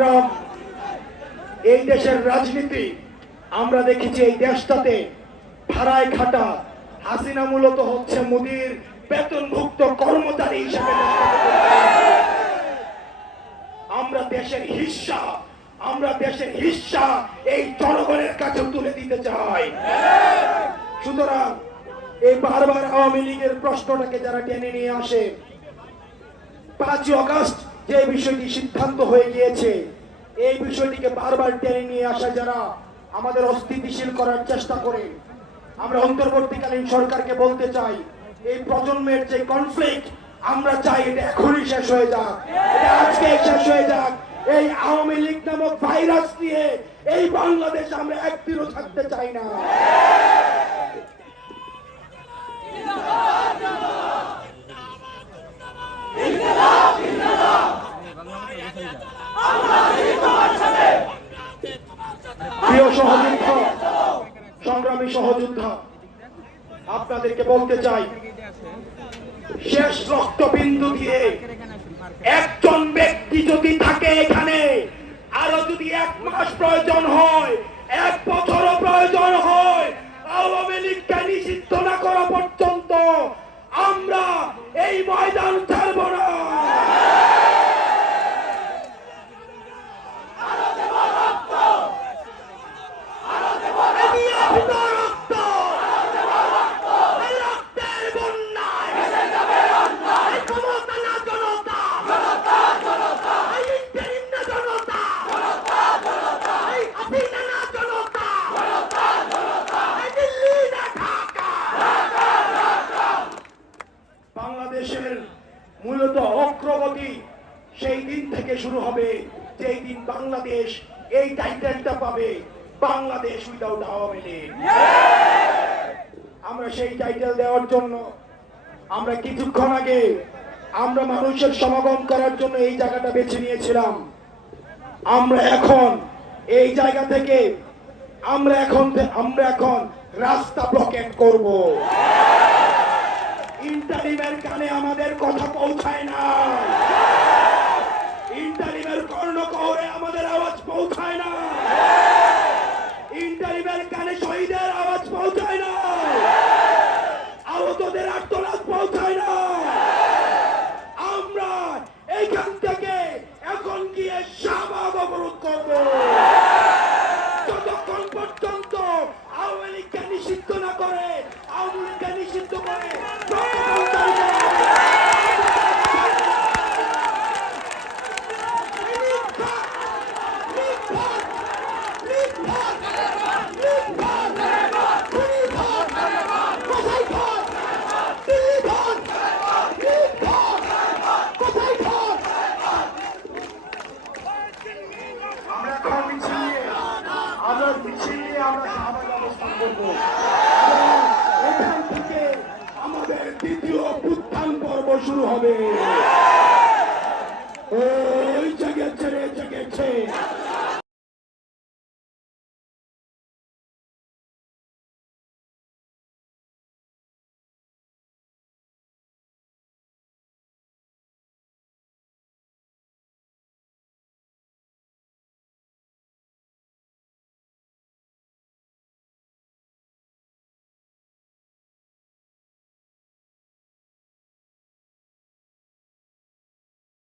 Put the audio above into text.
সংগ্রাম, এই দেশের রাজনীতি আমরা দেখেছি। এই দেশটাতে ভাড়ায় খাটা হাসিনা মূলত হচ্ছে মোদির বেতনভুক্ত কর্মচারী হিসেবে। আমরা দেশের হিস্সা এই জনগণের কাছে তুলে দিতে চাই। সুতরাং এই বারবার আওয়ামী লীগের প্রশ্নটাকে যারা টেনে নিয়ে আসে, 5 আগস্ট যে বিষয়টি সিদ্ধান্ত হয়ে গিয়েছে, এই বিষয়টিকে বারবার টেনে নিয়ে আসা যারা আমাদের অস্থিতিশীল করার চেষ্টা করে, আমরা অন্তর্বর্তীকালীন সরকারকে বলতে চাই, এই প্রজন্মের যে কনফ্লিক্ট আমরা চাই এটা এখনই শেষ হয়ে যাক, এটা আজকে শেষ হয়ে যাক। এই আওয়ামী লীগ নামক ভাইরাস নিয়ে এই বাংলাদেশ আমরা একদিনও থাকতে চাই না। প্রিয় সহযোদ্ধা, সংগ্রামী সহযোদ্ধা, আপনাদেরকে বলতে চাই, শেষ রক্তবিন্দু দিয়ে একজন ব্যক্তি যদি থাকে এখানে, আরো যদি 1 মাস প্রয়োজন হয়, 1 বছরও প্রয়োজন হয়, আওয়ামী লীগকে নিষিদ্ধ না করা পর্যন্ত আমরা এই ময়দান ছাড়ব না। বাংলাদেশের মূলত অগ্রগতি সেই দিন থেকে শুরু হবে যেই দিন বাংলাদেশ এই টাইটেলটা পাবে, বাংলাদেশ উইদাউট আওয়ামী লীগ। আমরা সেই টাইটেল দেওয়ার জন্য আমরা কিছুক্ষণ আগে আমরা মানুষের সমাগম করার জন্য এই জায়গাটা বেছে নিয়েছিলাম। আমরা এখন এই জায়গা থেকে আমরা এখন রাস্তা ব্লকেট করব। ইন্টারিমের কানে আমাদের কথা পৌঁছায় না, ইন্টারিমের কর্ণকহরে আমাদের আওয়াজ পৌঁছায় না, ইন্টারিমের কানে শহীদের আওয়াজ পৌঁছায় না, আহতদের আর্তনাদ পৌঁছায় না। আমরা এইখান থেকে এখন গিয়ে শাহবাগ অবরোধ করব, যতক্ষণ পর্যন্ত আওয়ামী লীগকে নিষিদ্ধ না করে, আওয়ামী লীগকে নিষিদ্ধ করে এখান থেকে আমাদের দ্বিতীয় উত্থান পর্ব শুরু হবে। ওই জেগেছে রে, জেগেছে।